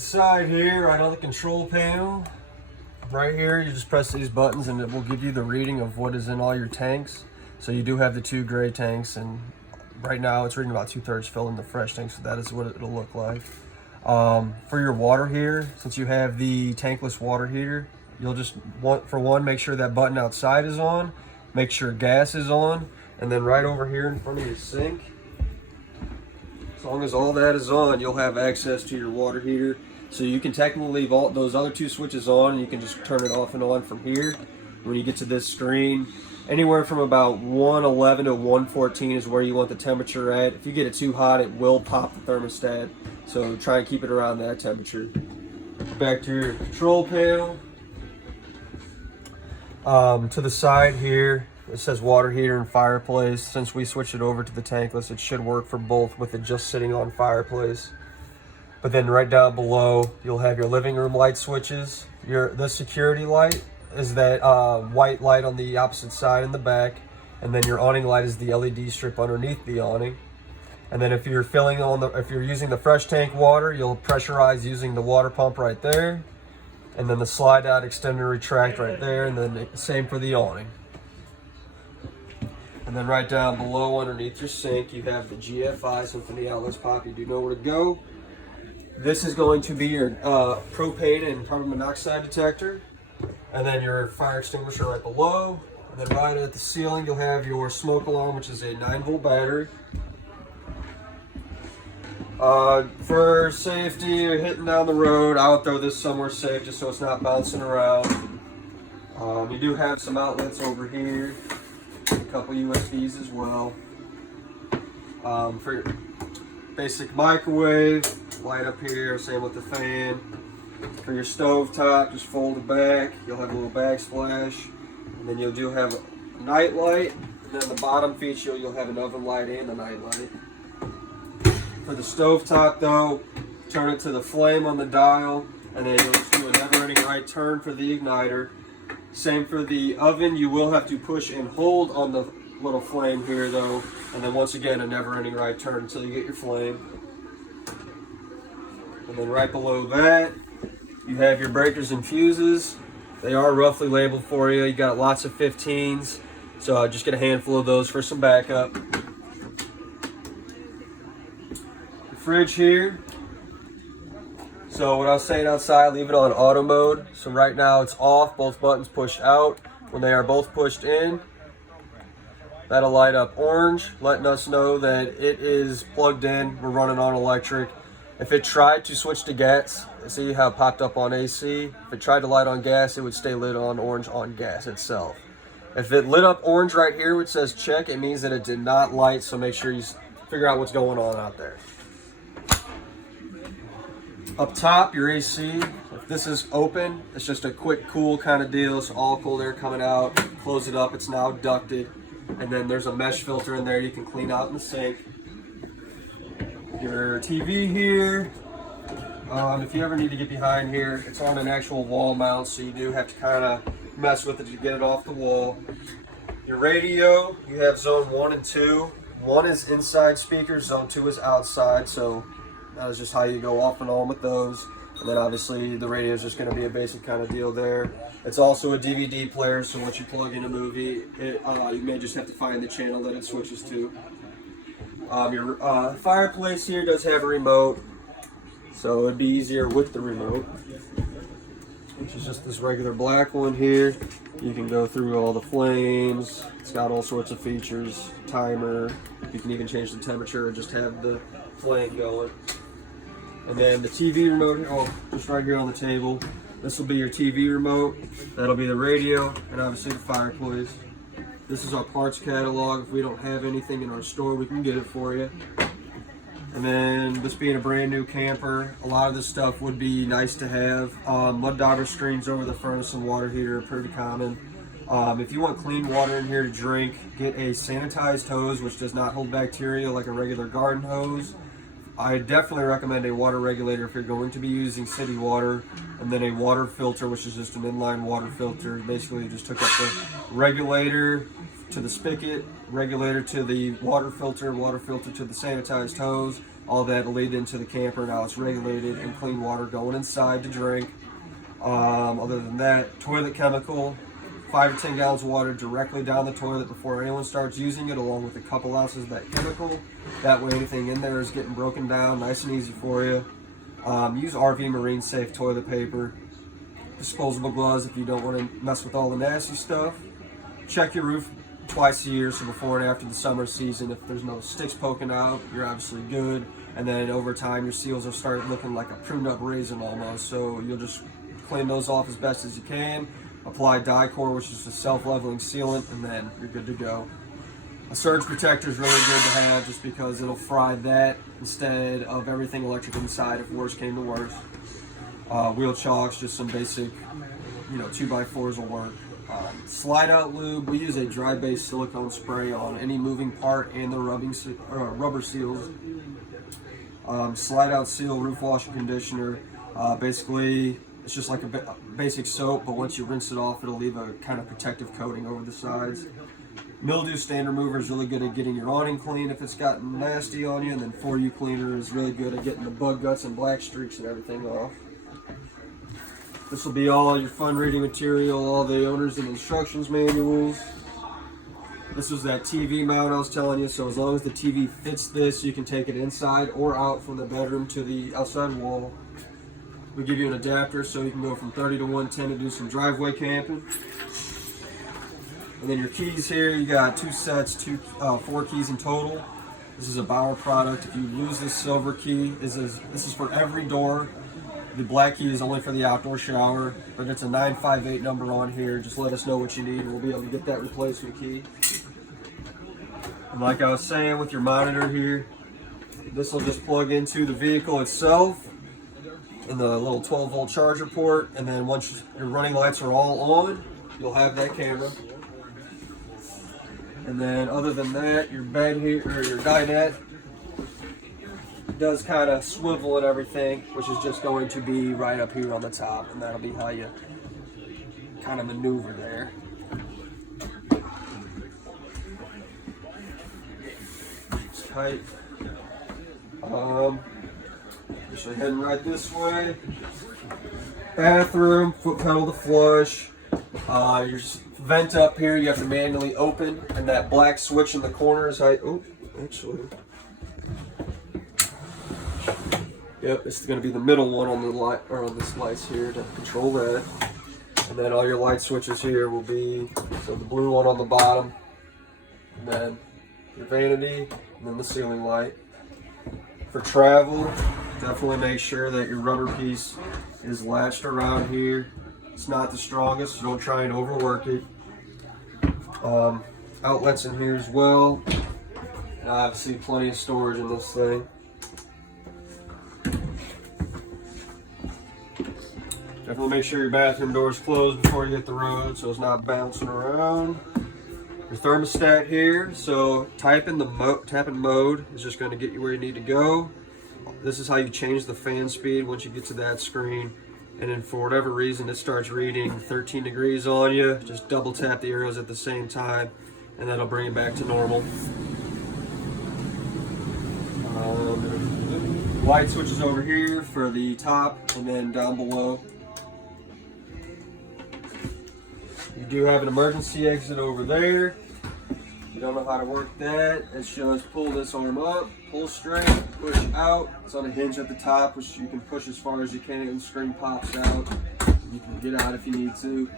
Inside here, right on the control panel, right here, you just press these buttons and it will give you the reading of what is in all your tanks. So you do have the 2 gray tanks, and right now it's reading about 2/3 filled in the fresh tank, so that is what it'll look like. For your water here, since you have the tankless water heater, you'll just want, for one, make sure that button outside is on, make sure gas is on, and then right over here in front of your sink, as long as all that is on, you'll have access to your water heater. So you can technically leave all those other 2 switches on, and you can just turn it off and on from here. When you get to this screen, anywhere from about 111 to 114 is where you want the temperature at. If you get it too hot, it will pop the thermostat. So try and keep it around that temperature. Back to your control panel. To the side here, it says water heater and fireplace. Since we switched it over to the tankless, it should work for both with it just sitting on fireplace. But then right down below, you'll have your living room light switches. The security light is that white light on the opposite side in the back, and then your awning light is the LED strip underneath the awning. And then if you're using the fresh tank water, you'll pressurize using the water pump right there, and then the slide out, extend and retract right there, and then the same for the awning. And then right down below underneath your sink, you have the GFI, so when the outlets pop, you do know where to go. This is going to be your propane and carbon monoxide detector, and then your fire extinguisher right below. And then right at the ceiling, you'll have your smoke alarm, which is a 9-volt battery. For safety, you're hitting down the road, I would throw this somewhere safe just so it's not bouncing around. You do have some outlets over here, a couple USBs as well. For your basic microwave, light up here, same with the fan. For your stove top, just fold it back. You'll have a little backsplash, and then you do have a night light. And then the bottom feature, you'll have an oven light and a night light. For the stove top though, turn it to the flame on the dial, and then you'll just do a never-ending right turn for the igniter. Same for the oven, you will have to push and hold on the little flame here though, and then once again a never-ending right turn until you get your flame. And then right below that, you have your breakers and fuses. They are roughly labeled for you. You got lots of 15s, so just get a handful of those for some backup. The fridge here. So what I was saying outside, leave it on auto mode. So right now it's off, both buttons push out. When they are both pushed in, that'll light up orange, letting us know that it is plugged in, we're running on electric. If it tried to switch to gas, see how it popped up on AC? If it tried to light on gas, it would stay lit on orange on gas itself. If it lit up orange right here, which says check, it means that it did not light, so make sure you figure out what's going on out there. Up top, your AC, if this is open, it's just a quick cool kind of deal, so all cold air coming out, close it up, it's now ducted, and then there's a mesh filter in there you can clean out in the sink. Your TV here, if you ever need to get behind here, it's on an actual wall mount, so you do have to kind of mess with it to get it off the wall. Your radio, you have zone 1 and 2. 1 is inside speakers, zone 2 is outside, so that is just how you go off and on with those. And then obviously the radio is just going to be a basic kind of deal there. It's also a DVD player, so once you plug in a movie, you may just have to find the channel that it switches to. Your fireplace here does have a remote, so it'd be easier with the remote, which is just this regular black one here. You can go through all the flames. It's got all sorts of features, timer. You can even change the temperature and just have the flame going. And then the TV remote, just right here on the table. This will be your TV remote. That'll be the radio, and obviously the fireplace. This is our parts catalog. If we don't have anything in our store, we can get it for you. And then this being a brand new camper, a lot of this stuff would be nice to have. Mud dauber screens over the furnace and water heater are pretty common. If you want clean water in here to drink, get a sanitized hose, which does not hold bacteria like a regular garden hose. I definitely recommend a water regulator if you're going to be using city water, and then a water filter, which is just an inline water filter. Basically, you just hook up the regulator to the spigot, regulator to the water filter to the sanitized hose. all that will lead into the camper. Now it's regulated and clean water going inside to drink. Other than that, toilet chemical, 5 to 10 gallons of water directly down the toilet before anyone starts using it, along with a couple ounces of that chemical. That way anything in there is getting broken down nice and easy for you. Use RV Marine Safe toilet paper. Disposable gloves if you don't want to mess with all the nasty stuff. Check your roof twice a year, so before and after the summer season. If there's no sticks poking out, you're obviously good. And then over time, your seals will start looking like a pruned up raisin almost. So you'll just clean those off as best as you can. Apply Dicor, which is a self-leveling sealant, and then you're good to go. A surge protector is really good to have just because it'll fry that instead of everything electric inside if worse came to worse. Wheel chocks, just some basic, 2x4s will work. Slide out lube, we use a dry base silicone spray on any moving part and the rubber seals. Slide out seal roof wash and conditioner. Basically, it's just like a basic soap, but once you rinse it off, it'll leave a kind of protective coating over the sides. Mildew stain remover is really good at getting your awning clean if it's gotten nasty on you, and then 4U cleaner is really good at getting the bug guts and black streaks and everything off. This will be all your fun reading material, all the owners and instructions manuals. This was that TV mount I was telling you, so as long as the TV fits this, you can take it inside or out from the bedroom to the outside wall. We give you an adapter so you can go from 30 to 110 to do some driveway camping. And then your keys here, you got 2 sets, 4 keys in total. This is a Bauer product. If you lose this silver key, this is for every door. The black key is only for the outdoor shower, but it's a 958 number on here. Just let us know what you need and we'll be able to get that replacement key. And like I was saying with your monitor here, this will just plug into the vehicle itself and the little 12-volt charger port, and then once your running lights are all on, you'll have that camera. And then other than that, your bed here, or your dinette, does kind of swivel and everything, which is just going to be right up here on the top, and that'll be how you kind of maneuver there. It's tight. So heading right this way. Bathroom, foot pedal to flush. Your vent up here you have to manually open, and that black switch in the corner is how Yep, this is going to be the middle one on the light, or on this lights here to control that. And then all your light switches here will be, so the blue one on the bottom, and then your vanity, and then the ceiling light. For travel, definitely make sure that your rubber piece is latched around here. It's not the strongest, so don't try and overwork it. Outlets in here as well. And obviously plenty of storage in this thing. Definitely make sure your bathroom door is closed before you hit the road so it's not bouncing around. Your thermostat here, so tapping mode is just going to get you where you need to go. This is how you change the fan speed once you get to that screen. And then for whatever reason it starts reading 13 degrees on you, just double tap the arrows at the same time and that'll bring it back to normal. Light switches over here for the top and then down below. You do have an emergency exit over there. If you don't know how to work that, it's just pull this arm up, pull straight, push out. It's on a hinge at the top, which you can push as far as you can and the screen pops out. You can get out if you need to.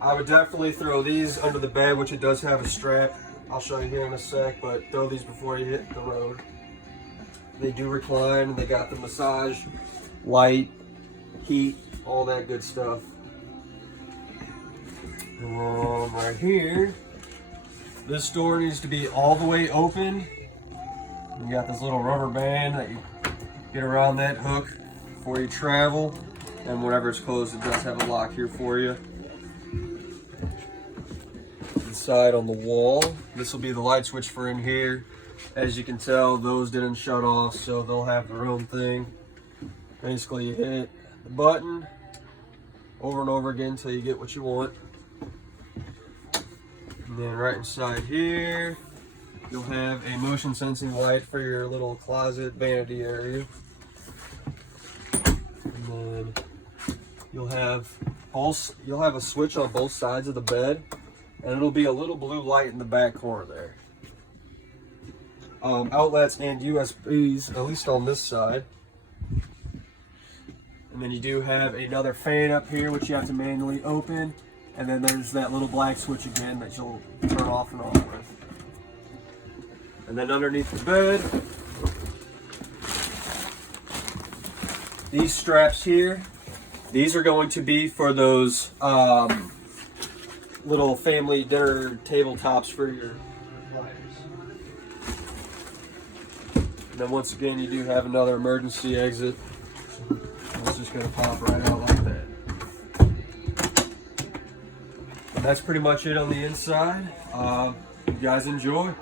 I would definitely throw these under the bed, which it does have a strap. I'll show you here in a sec, but throw these before you hit the road. They do recline, and they got the massage, light, heat, all that good stuff. Right here, this door needs to be all the way open. You got this little rubber band that you get around that hook before you travel, and whenever it's closed it does have a lock here for you. Inside on the wall, this will be the light switch for in here. As you can tell, those didn't shut off, so they'll have their own thing. Basically you hit the button over and over again until you get what you want. And then right inside here, You'll have a motion sensing light for your little closet vanity area. And then you'll have a switch on both sides of the bed, and it'll be a little blue light in the back corner there. Outlets and USBs, at least on this side. And then you do have another fan up here, which you have to manually open. And then there's that little black switch again that you'll turn off and on with. And then underneath the bed, these straps here, these are going to be for those little family dinner tabletops for your lighters. And then once again, you do have another emergency exit. It's just going to pop right out like that. And that's pretty much it on the inside. You guys enjoy.